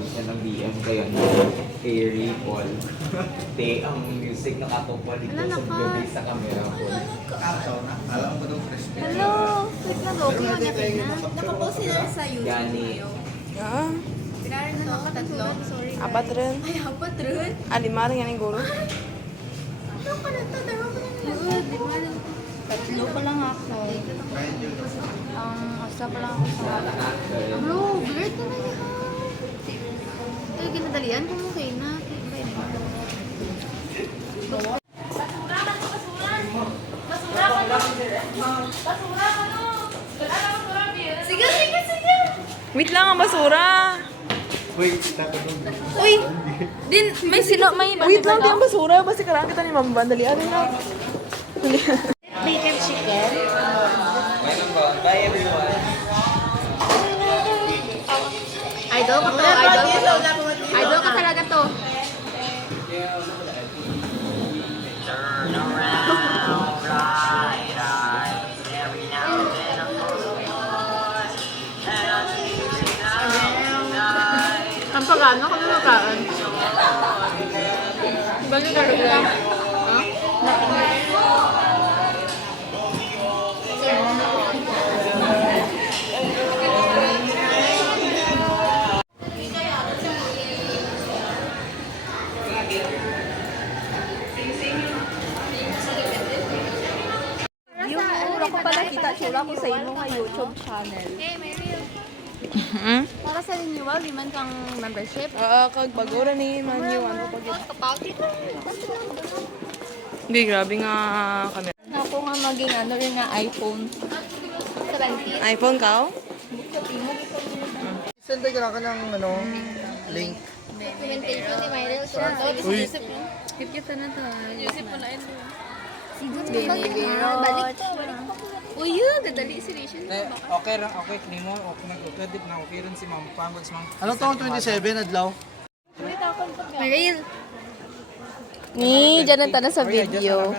nag siya ng DM kaya Airy Paul. Te, ang music nakatungkol dito Wala na sa ka. gabi sa camera ko. Alam ko daw crispy. Hello! Wait lang, okay lang natin na. Nakapost sila sa YouTube. Gani. Ah, Pinarin to, tatlo. Sorry. apat rin. Ay, apat rin. Lima rin yan yung guro. Ano ka na to? Dalawa pa lang yun. Good, di ba lang? Tatlo pa lang ako. Asa pa lang ako sa... Bro, blurred na lang yan. Ito yung ginadalian kung okay na. Okay na. Sige, sige, sige. Wait lang ang basura. Wait, tatanong. Uy! Din, may sino, may Wait lang, di ang basura. Basta karang kita ni Mama Van. Dalian na. bacon chicken. Bye everyone. Idol ko to, idol ko to. Idol ko talaga to. Ang pagano kami makaan. Balik ka rin lang. Yung una ko pala kita, tsura ko sa imo nga YouTube channel. Hey, may real. Hmm? Para sa renewal, di man kang membership. Kag bagura ni Manyo. Ano pag Kapauti na. Hindi, grabe nga kami. Ako nga maging ano rin nga iPhone. 17. iPhone ka? Send ka ng ano, link. Documentation ni Myril. Uy. Skip na to. Yusip mo na ito. Balik Uy, yun. Dadali si Rachel. Okay ra, okay nimo, okay nag-credit na okay rin si Ma'am Pam, si Ma'am. Anong taon 27, Adlaw? Myril. Ni, dyan ang tanong sa video.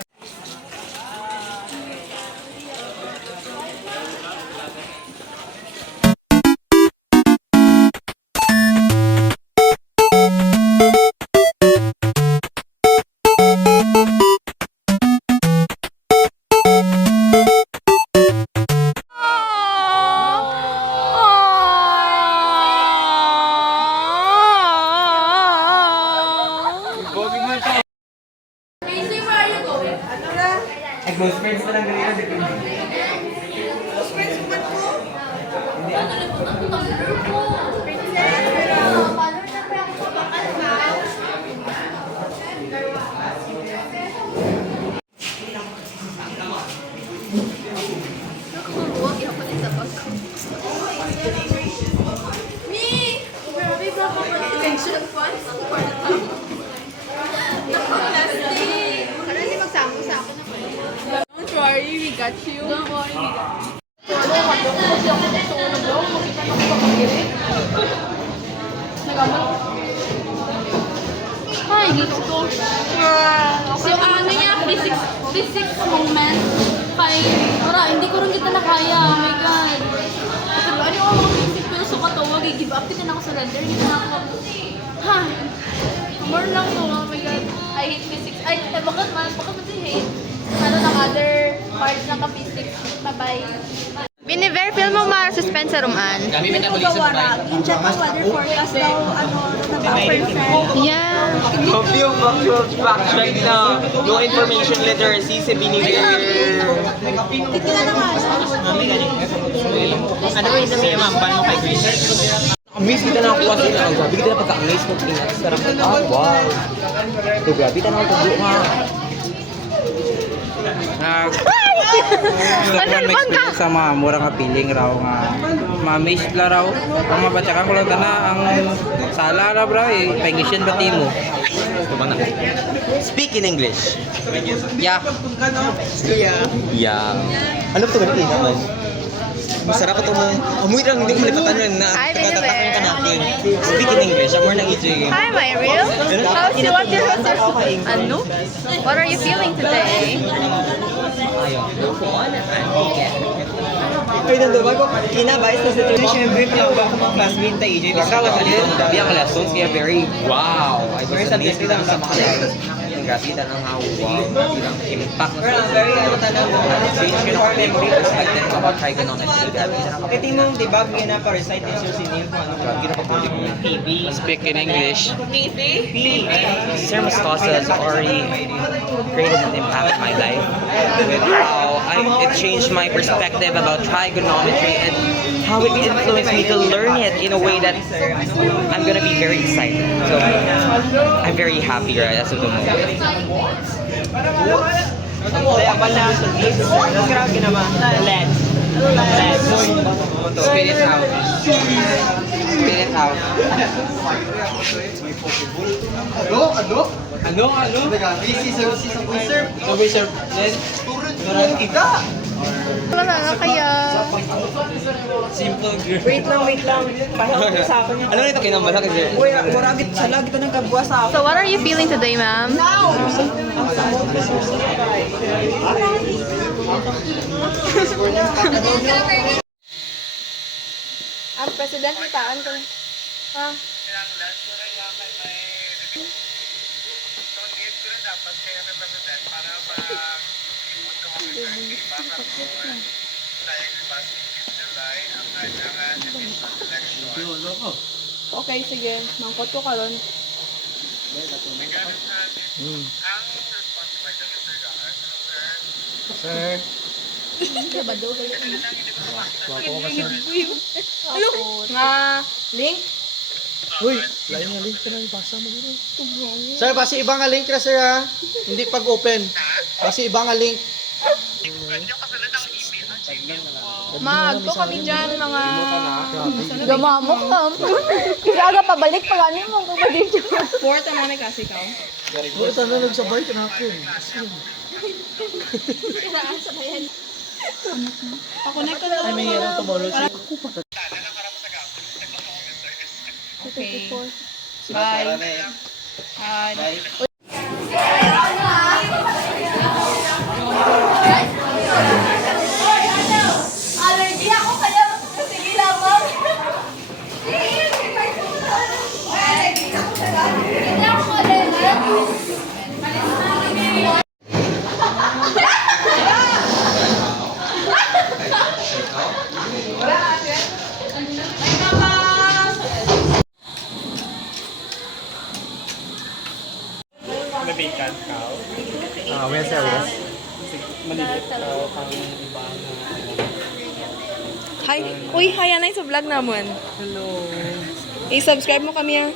Ay, close friends pa lang ganito. Di ba? Pension funds for the top. Ano hindi magsamo sa ako na Don't worry, we got you. Don't worry, we got you. Ay, dito ko. So, ano niya, physics moment. Kay, para, hindi ko rin kita na kaya. Oh my God. Pero ano yung mga physics, pero sa katawag, i-give up din ako sa surrender. Hindi na ako, ha, more lang to. Oh my God. I hate physics. Ay, bakit mo hate? Ano ng other parts ng ka-physics. Bye-bye. Biniver, feel mo ma-suspend sa rumaan. Kami metabolism ba? Incheck ang weather forecast daw, ano, perfect. Yeah. Of yung factual fact check na no information literacy si Biniver. Tingnan naman. Ano rin sa mga ma'am, paano kay Grace? Miss kita na ako kasi na grabe kita na pagka-amaze mo tingnan sa sarap. Wow. So grabe ka na ako nga. Nagkaroon may experience sa mga murang nga feeling raw nga ma-amaze la raw. Ang mabatsakan ko lang tana ang sala ra bro eh. Pag-Englishin ba timo? Speak in English. Yeah. Yeah. Ano ba ito ganito naman? Masarap ito mo. Amoy lang, hindi ko malipatan yun na tatakang ka natin. Speak in English, I'm more nang EJ. Hi, Myril. How's your what your ano? What are you feeling today? Ayaw. Kaya nang doon ko, kinabais na sa tuloy. Siyempre, lang ba ako mga classmate tayo, EJ? Basta ako sa dito, gabi ang lessons, kaya very, wow! I was amazed lang sa mga lessons. Gasitan ng how wow, ilang impact na change yun ako memory perspective ko about trigonometry. Kasi mo, di ba, may na-recite yung si Neil kung ano ka, ginapapulit mo yung PB. Speak in English. Sir Mostasa has already created an impact in my life. How it changed my perspective about trigonometry and how it influenced me to learn it in a way that I'm gonna be very excited. So I'm very happy right as of the moment. Spit it out. Spit it out. Ano? Busy sa quizer. Sabi sir, yes. Turun kita. Wala nga kaya. Simple girl. Wait lang. Parang sa akin ano nito kinambala kasi? Uy, waragit sa lagi ito ng kabwa sa akin. So what are you feeling today, ma'am? Ang president ni Taan ko. Ha? Okay, sige. Mangkot ko karon. Sir. Nga, link? Uy, lain nga link ka na. Basa mo gano'n. Sir, basi ibang nga link na sir ha. Hindi pag-open. Basi ibang nga link. Mag-go kami dyan, mga... Gamamok, ma'am. Kaya pabalik pa ganin mo kung pwede dyan. Fourth ang mga kasi ikaw. Bakit ano nagsabay ka na ako? Pakonect ka na. Ay, may hirang tomorrow. Okay. Bye. Bye. Allergy ako kaya sige lamang. Hindi ako allergy. Hi. Uy, hi, anay sa vlog naman. Hello. I-subscribe mo kami ah.